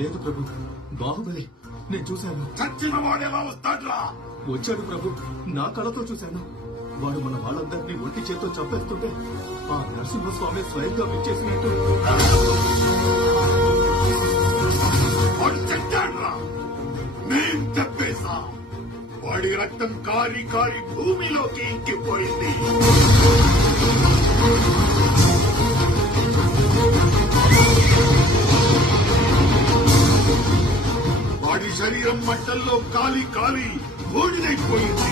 లేదు ప్రభు, బాహుబలి నేను చూశాను. చచ్చిన వాడేలా వస్తాడ్రా? వచ్చాడు ప్రభు, నా కళతో చూశాను. వాడు మన వాళ్ళందరినీ ఒంటి చేత్తో చంపేస్తుంటే ఆ నరసింహస్వామి స్వయంగా విచ్చేసినట్టు. వాడు చచ్చాడ్రా, మేం చెప్పేశా. వాడి రక్తం కారి కారి భూమిలోకి ఇంకిపోయింది. వాడి శరీరం మంటల్లో కాలి కాలి బూడిదైపోయింది.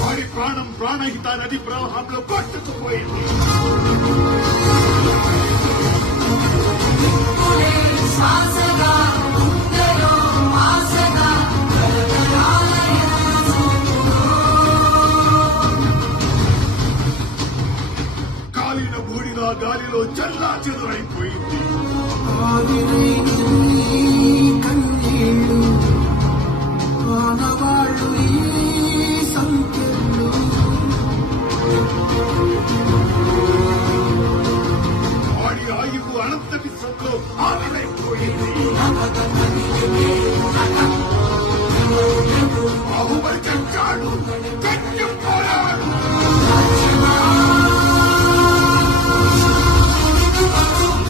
వాడి ప్రాణం ప్రాణహిత నది ప్రవాహంలో కొట్టుకుపోయింది. కాలిన బూడిద గాలిలో చల్లా చెదురైపోయింది. కన్నీళ్ళు ఆనవాళ్ళు ఈ సంఖ్యలు వాడి ఆయువు అనంత విశ్వంలో ఆవిరైపోయింది.